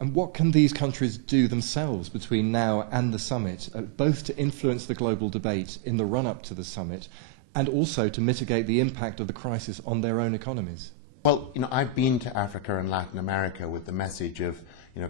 And what can these countries do themselves between now and the summit, both to influence the global debate in the run-up to the summit and also to mitigate the impact of the crisis on their own economies? Well, I've been to Africa and Latin America with the message of,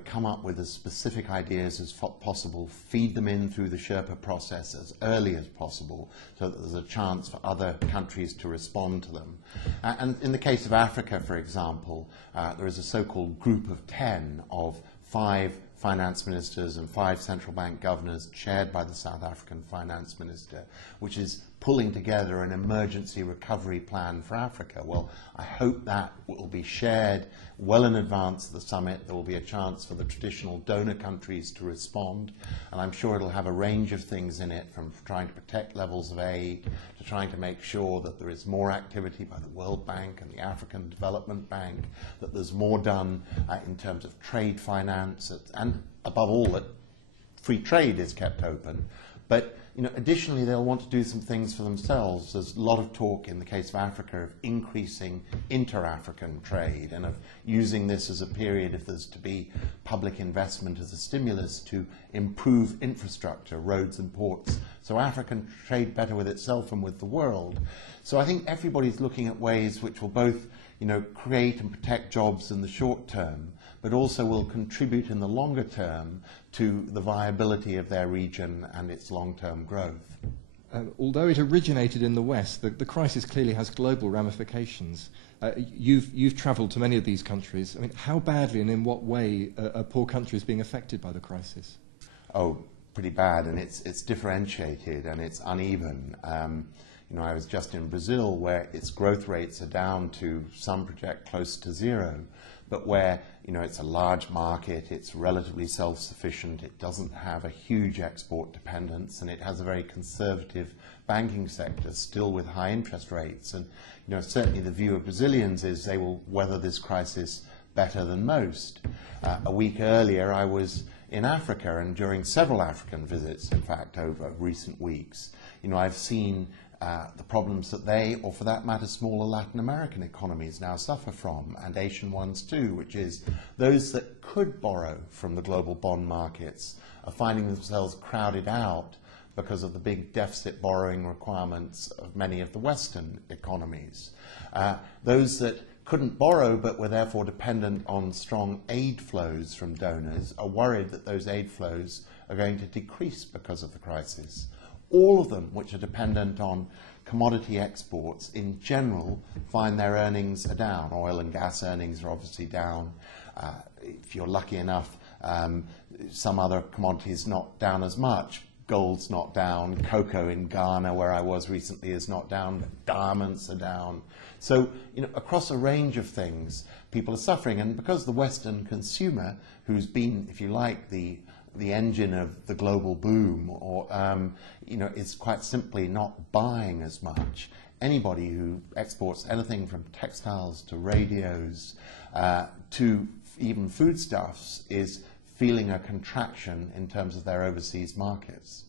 come up with as specific ideas as possible, feed them in through the Sherpa process as early as possible so that there's a chance for other countries to respond to them. And in the case of Africa, for example, there is a so-called group of 10 of 5 finance ministers and 5 central bank governors chaired by the South African finance minister, which is pulling together an emergency recovery plan for Africa. Well, I hope that will be shared well in advance of the summit. There will be a chance for the traditional donor countries to respond, and I'm sure it'll have a range of things in it, from trying to protect levels of aid to trying to make sure that there is more activity by the World Bank and the African Development Bank, that there's more done in terms of trade finance, and above all, that free trade is kept open. But additionally, they'll want to do some things for themselves. There's a lot of talk in the case of Africa of increasing inter-African trade and of using this as a period, if there's to be public investment as a stimulus, to improve infrastructure, roads and ports, so Africa can trade better with itself and with the world. So I think everybody's looking at ways which will both create and protect jobs in the short term, but also will contribute in the longer term to the viability of their region and its long-term growth. Although it originated in the West, the crisis clearly has global ramifications. You've travelled to many of these countries. I mean, how badly and in what way are poor countries being affected by the crisis? Oh, pretty bad, and it's differentiated and it's uneven. I was just in Brazil, where its growth rates are down to, some project, close to 0, but where it's a large market, it's relatively self-sufficient, it doesn't have a huge export dependence, and it has a very conservative banking sector, still with high interest rates. And certainly the view of Brazilians is they will weather this crisis better than most. A week earlier, I was in Africa, and during several African visits, in fact, over recent weeks, I've seen the problems that they, or for that matter, smaller Latin American economies now suffer from, and Asian ones too, which is those that could borrow from the global bond markets are finding themselves crowded out because of the big deficit borrowing requirements of many of the Western economies. Those that couldn't borrow but were therefore dependent on strong aid flows from donors are worried that those aid flows are going to decrease because of the crisis. All of them, which are dependent on commodity exports, in general, find their earnings are down. Oil and gas earnings are obviously down. If you're lucky enough, some other commodities not down as much. Gold's not down. Cocoa in Ghana, where I was recently, is not down. But diamonds are down. So, across a range of things, people are suffering. And because the Western consumer, who's been, if you like, the engine of the global boom, or is quite simply not buying as much. Anybody who exports anything from textiles to radios to even foodstuffs is feeling a contraction in terms of their overseas markets.